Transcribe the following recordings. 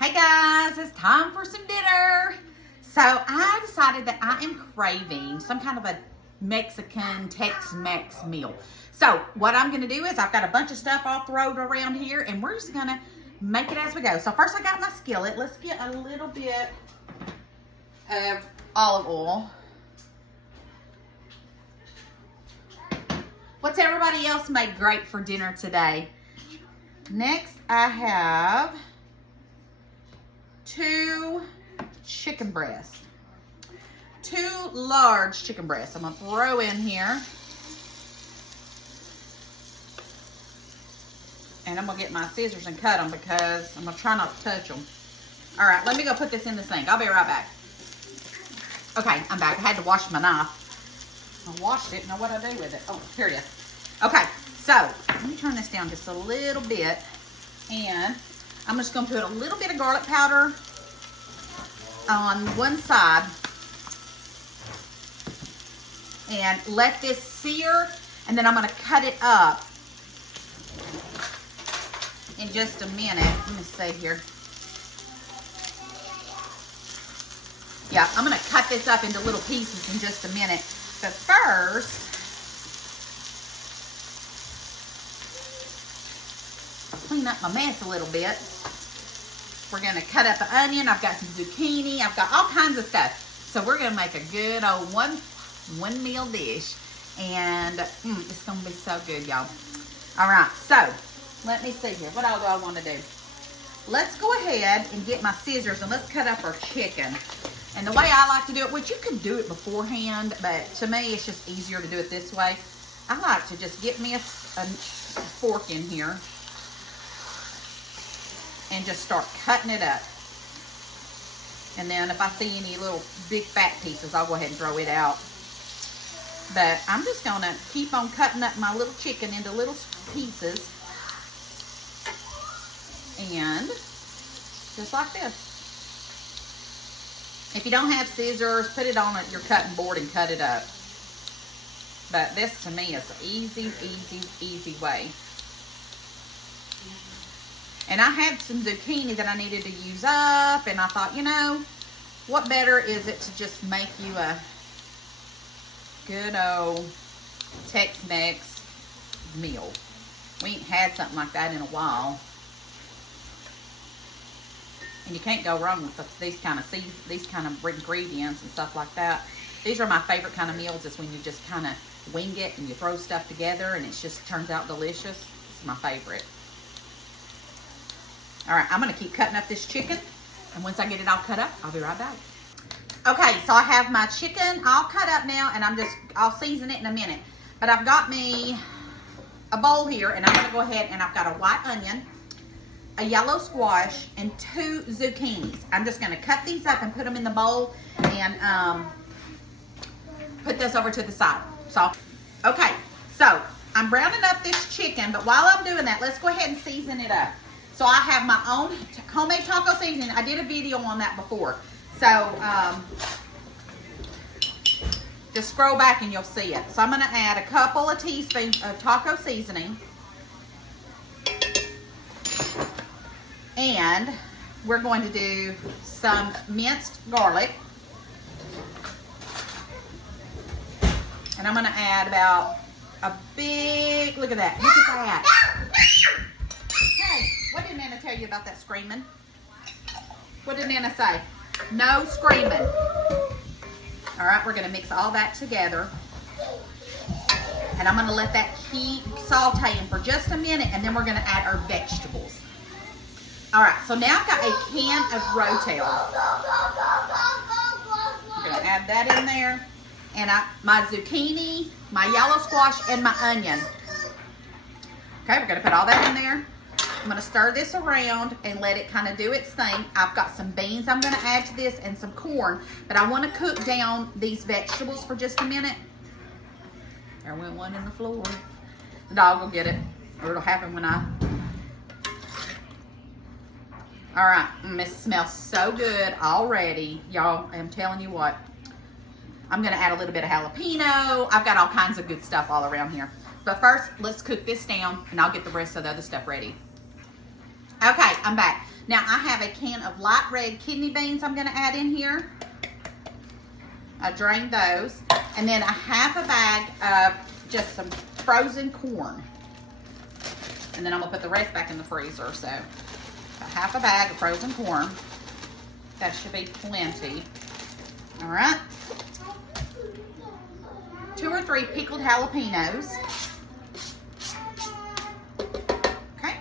Hey guys, it's time for some dinner. So I decided that I am craving some kind of a Mexican Tex Mex meal. So what I'm gonna do is I've got a bunch of stuff all thrown around here and we're just gonna make it as we go. So first I got my skillet. Let's get a little bit of olive oil. What's everybody else made great for dinner today? Next I have 2 chicken breasts. 2 large chicken breasts. I'm gonna throw in here. And I'm gonna get my scissors and cut them because I'm gonna try not to touch them. All right, let me go put this in the sink. I'll be right back. Okay, I'm back. I had to wash my knife. I washed it. Now what do I do with it? Oh, here it is. Okay, so let me turn this down just a little bit. And I'm just going to put a little bit of garlic powder on one side and let this sear, and then I'm going to cut it up in just a minute. Let me see here. Yeah, I'm going to cut this up into little pieces in just a minute. But first, clean up my mess a little bit. We're gonna cut up the onion. I've got some zucchini. I've got all kinds of stuff. So we're gonna make a good old one meal dish. And it's gonna be so good, y'all. All right, so let me see here. What all do I wanna do? Let's go ahead and get my scissors and let's cut up our chicken. And the way I like to do it, which you can do it beforehand, but to me it's just easier to do it this way. I like to just get me a fork in here and just start cutting it up. And then if I see any little big fat pieces, I'll go ahead and throw it out. But I'm just gonna keep on cutting up my little chicken into little pieces. And just like this. If you don't have scissors, put it on your cutting board and cut it up. But this to me is the easy way. And I had some zucchini that I needed to use up, and I thought, you know, what better is it to just make you a good old Tex-Mex meal. We ain't had something like that in a while. And you can't go wrong with these kind of ingredients and stuff like that. These are my favorite kind of meals, is when you just kind of wing it and you throw stuff together and it just turns out delicious. It's my favorite. All right, I'm gonna keep cutting up this chicken, and once I get it all cut up, I'll be right back. Okay, so I have my chicken all cut up now, and I'll season it in a minute. But I've got me a bowl here, and I'm gonna go ahead and I've got a white onion, a yellow squash, and 2 zucchinis. I'm just gonna cut these up and put them in the bowl and put this over to the side. So, okay, so I'm browning up this chicken, but while I'm doing that, let's go ahead and season it up. So I have my own homemade taco seasoning. I did a video on that before. So just scroll back and you'll see it. So I'm gonna add a couple of teaspoons of taco seasoning. And we're going to do some minced garlic. And I'm gonna add about a big, look at that, look at that. Hey, what did Nana tell you about that screaming? What did Nana say? No screaming. All right, we're gonna mix all that together. And I'm gonna let that keep sauteing for just a minute, and then we're gonna add our vegetables. All right, so now I've got a can of Rotel. I'm gonna add that in there. And my zucchini, my yellow squash, and my onion. Okay, we're gonna put all that in there. I'm gonna stir this around and let it kind of do its thing. I've got some beans I'm gonna add to this and some corn, but I wanna cook down these vegetables for just a minute. There went one in the floor. The dog will get it, or it'll happen when I... All right, this smells so good already. Y'all, I'm telling you what. I'm gonna add a little bit of jalapeno. I've got all kinds of good stuff all around here. But first, let's cook this down and I'll get the rest of the other stuff ready. Okay, I'm back. Now I have a can of light red kidney beans I'm gonna add in here. I drained those. And then a half a bag of just some frozen corn. And then I'm gonna put the rest back in the freezer. So a half a bag of frozen corn. That should be plenty. All right. 2 or 3 pickled jalapenos. Okay.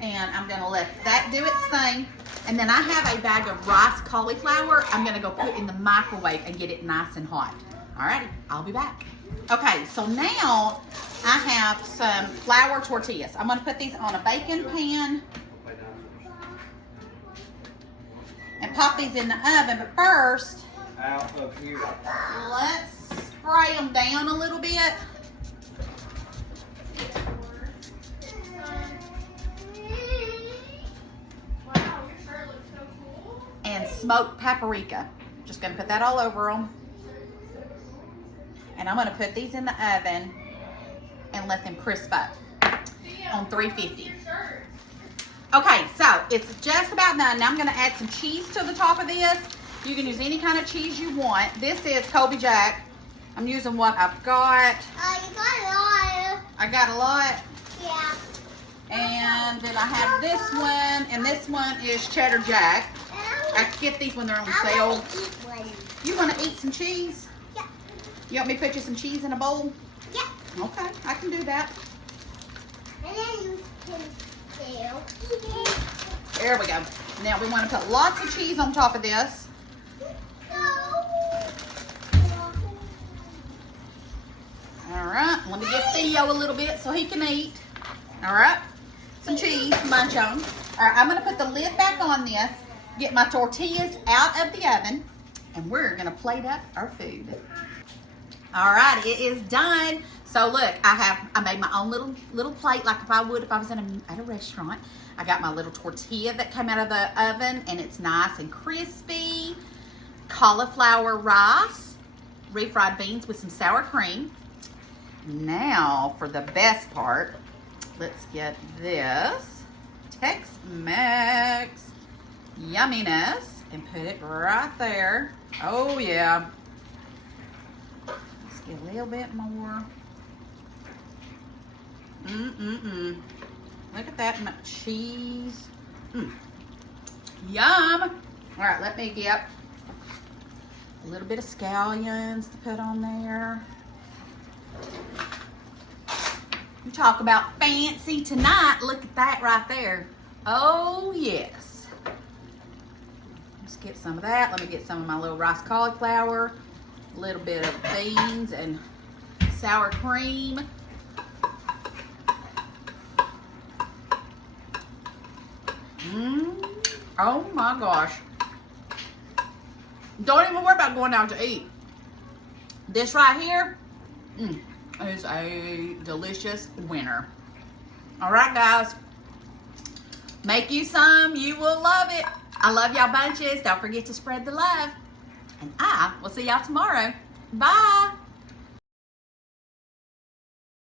And I'm gonna let that do its thing. And then I have a bag of rice cauliflower I'm gonna go put in the microwave and get it nice and hot. Alrighty, I'll be back. Okay, so now I have some flour tortillas. I'm gonna put these on a baking pan and pop these in the oven, but first, out of here. Let's spray them down a little bit. And smoked paprika. Just gonna put that all over them. And I'm gonna put these in the oven and let them crisp up on 350. Okay, so it's just about done. Now I'm gonna add some cheese to the top of this. You can use any kind of cheese you want. This is Colby Jack. I'm using what I've got. You got a lot. I got a lot. Yeah. And then I have this one, and this one is Cheddar Jack. I get these when they're on sale. You want to eat some cheese? Yeah. You want me to put you some cheese in a bowl? Yeah. Okay, I can do that. And then you can There we go. Now we want to put lots of cheese on top of this. All right, let me give Theo a little bit so he can eat. All right, some cheese, munch on. All right, I'm gonna put the lid back on this, get my tortillas out of the oven, and we're gonna plate up our food. All right, it is done. So look, I made my own little plate like if I would if I was at a restaurant. I got my little tortilla that came out of the oven, and it's nice and crispy. Cauliflower rice, refried beans with some sour cream. Now for the best part, let's get this Tex Mex yumminess and put it right there. Oh yeah. Let's get a little bit more. Look at that cheese. Yum. All right, let me get a little bit of scallions to put on there. You talk about fancy tonight. Look at that right there. Oh, yes. Let's get some of that. Let me get some of my little rice cauliflower. A little bit of beans and sour cream. Oh my gosh. Don't even worry about going out to eat. This right here is a delicious winner. All right, guys. Make you some. You will love it. I love y'all bunches. Don't forget to spread the love. And I will see y'all tomorrow. Bye.